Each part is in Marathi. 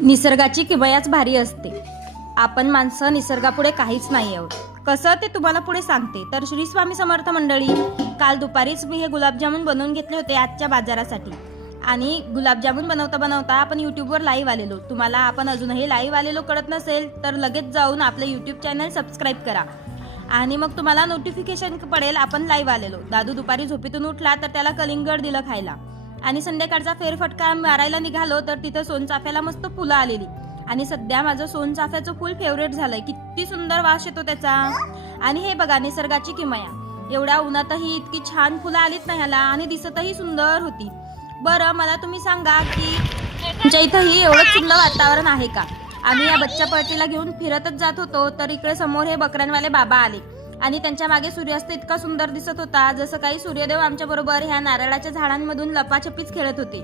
निसर्गाची किमयाच भारी असते. आपण माणसं निसर्गापुढे काहीच नाही आहोत. कसं ते तुम्हाला पुढे सांगते. तर श्री स्वामी समर्थ मंडळी, काल दुपारीच मी हे गुलाबजामुन बनवून घेतले होते आजच्या बाजारासाठी. आणि गुलाबजामुन बनवता बनवता आपण यूट्यूबवर लाईव्ह आलेलो. तुम्हाला आपण अजूनही लाईव्ह आलेलो कळत नसेल तर लगेच जाऊन आपलं यूट्यूब चॅनल सबस्क्राईब करा आणि मग तुम्हाला नोटिफिकेशन पडेल आपण लाईव्ह आलेलो. दादू दुपारी झोपेतून उठला तर त्याला कलिंगड दिलं खायला आणि संध्याकाळचा फेरफटका मारायला निघालो तर तिथं सोनचाफ्याला मस्त फुलं आलेली. आणि सध्या माझं सोनचाफ्याचं फुल फेवरेट झालंय. किती सुंदर वास येतो त्याचा. आणि हे बघा निसर्गाची किमया. एवढ्या उन्हातही इतकी छान फुलं आलीत ना ह्याला आणि दिसतही सुंदर होती. बरं मला तुम्ही सांगा की तुमच्या इथंही एवढं सुंदर वातावरण आहे का? आम्ही या बच्चा पार्टीला घेऊन फिरतच जात होतो तर इकडे समोर हे बकऱ्यांवाले बाबा आले आणि त्यांच्या मागे सूर्यास्त इतका सुंदर दिसत होता जसं काही सूर्यदेव आमच्या बरोबर ह्या नारळाच्या झाडांमधून लपाछपीच खेळत होते.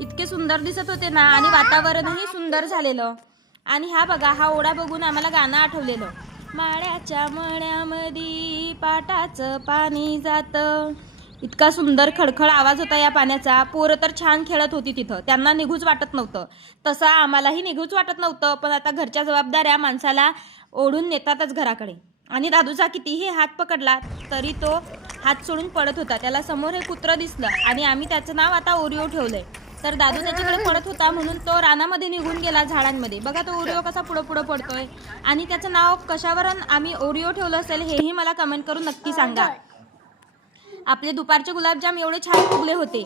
इतके सुंदर दिसत होते ना आणि वातावरणही सुंदर झालेलं. आणि हा बघा हा ओढा बघून आम्हाला गाणं आठवलेलं. माळ्याच्या मळ्यामध्ये पाटाचं पाणी जातं. इतका सुंदर खडखड आवाज होता या पाण्याचा. पोरं तर छान खेळत होती तिथं. त्यांना निघूच वाटत नव्हतं. तसं आम्हालाही निघूच वाटत नव्हतं. पण आता घरच्या जबाबदाऱ्या माणसाला ओढून नेतातच घराकडे. आणि दादूचा कितीही हात पकडला तरी तो हात सोडून पडत होता. त्याला समोर हे कुत्रं दिसलं आणि आम्ही त्याचं नाव आता ओरिओ ठेवलंय. तर दादू त्याच्याकडे पडत होता म्हणून तो रानामध्ये निघून गेला झाडांमध्ये. बघा तो ओरिओ कसा पुढं पुढं पडतोय. आणि त्याचं नाव कशावर आम्ही ओरिओ ठेवलं असेल हेही मला कमेंट करून नक्की सांगा. आपले दुपारचे गुलाबजाम एवढे छान फुगले होते.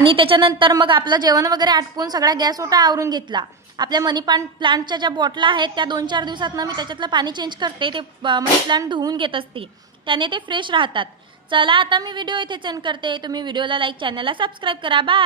आणि त्याच्यानंतर मग आपलं जेवण वगैरे आटपून सगळा गॅस ओटा आवरून घेतला. आपल्या मनी प्लांटच्या ज्या बॉटला आहेत त्या 2-4 दिवसात मी त्याच्यातलं पाणी चेंज करते. ते मनी प्लांट धुवून घेत असते. त्याने ते फ्रेश राहतात. चला आता मी व्हिडिओ इथे सेंड करते. तुम्ही व्हिडिओला लाईक, चॅनलला सबस्क्राईब करा. बाय.